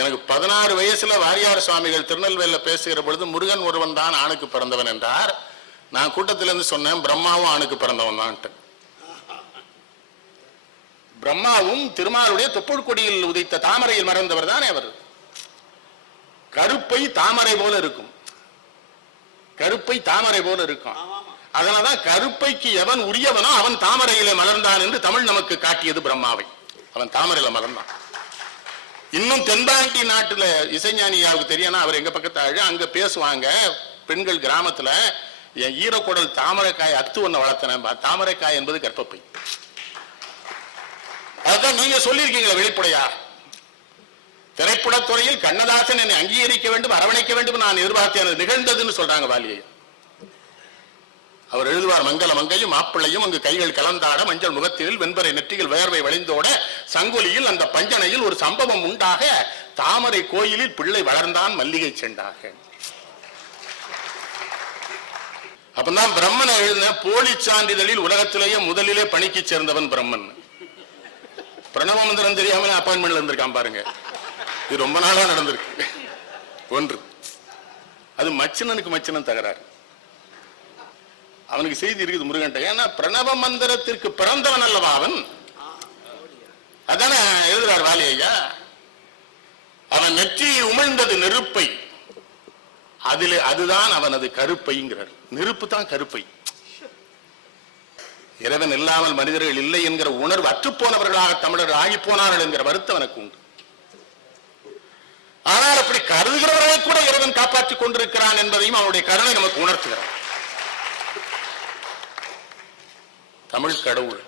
எனக்கு 16 வயசுல வாரியார் சுவாமிகள் திருநெல்வேலியில பேசுகிற பொழுது முருகன் ஒருவன் தான் ஆணுக்கு பிறந்தவன் என்றார். நான் கூட்டத்திலிருந்து சொன்னேன், பிரம்மாவும் ஆணுக்கு பிறந்தவன் தான். பிரம்மாவும் திருமாலுடைய தொப்புள் கொடியில் உதைத்த தாமரையில் மறந்தவர் தானே அவர். கருப்பை தாமரை போல இருக்கும், கருப்பை தாமரை போல இருக்கும். அதனால்தான் கருப்பைக்கு எவன் உரியவனோ அவன் தாமரையிலே மலர்ந்தான் என்று தமிழ் நமக்கு காட்டியது பிரம்மாவை. அவன் தாமரையில மலர்ந்தான். இன்னும் தென்பாண்டி நாட்டுல இசைஞானியாவுக்கு தெரியும், அவர் எங்க பக்கத்தாழ அங்க பேசுவாங்க. பெண்கள் கிராமத்துல என் ஈரக்குடல் தாமரைக்காய் அத்து ஒண்ணு வளர்த்தன. தாமரைக்காய் என்பது கர்ப்பப்பை. அதுதான் நீங்க சொல்லியிருக்கீங்களா வெளிப்படையா. திரைப்படத்துறையில் கண்ணதாசன் என்னை அங்கீகரிக்க வேண்டும், அரவணைக்க வேண்டும் நான் எதிர்பார்த்தேன், நிகழ்ந்ததுன்னு சொல்றாங்க வாலியை. அவர் எழுதுவார், மங்கள மங்கையும் மாப்பிள்ளையும் அங்கு கைகள் கலந்தாட, மஞ்சள் முகத்தில் வெண்பரை நெற்றியில் வேர்வை வளைந்தோட, சங்கொலியில் அந்த பஞ்சனையில் ஒரு சம்பவம் உண்டாக, தாமரை கோயிலில் பிள்ளை வளர்ந்தான் மல்லிகை செண்டாக. அப்பதான் பிரம்மனை எழுதின போலி சான்றிதழில் உலகத்திலேயே முதலிலே பணிக்கு சேர்ந்தவன் பிரம்மன். பிரணவ மந்திரம் தெரியாமலே அப்பாயின்மெண்ட்ல இருந்திருக்கான் பாருங்க. இது ரொம்ப நாளா நடந்திருக்கு. ஒன்று, அது மச்சினனுக்கு மச்சினன் தகராறு. அவனுக்கு செய்தி இருக்குது முருகன். ஏன்னா பிரணவ மந்திரத்திற்கு பிறந்தவன் அல்லவா அவன். அதானே எழுதுறார் வாலி ஐயா. அவன் நெற்றியில் உமிழ்ந்தது நெருப்பை, அதில் அதுதான் அவனது கருப்பைங்கிறார். நெருப்பு தான் கருப்பை. இறைவன் இல்லாமல் மனிதர்கள் இல்லை என்கிற உணர்வு அற்றுப்போனவர்களாக தமிழர்கள் ஆகி போனார்கள் என்கிற வருத்தம் எனக்கு உண்டு. ஆனால் அப்படி கருதுகிறவர்களை கூட இறைவன் காப்பாற்றிக் கொண்டிருக்கிறான் என்பதையும் அவனுடைய கருணை நமக்கு உணர்த்துகிறார். தமிழ் கடவுள்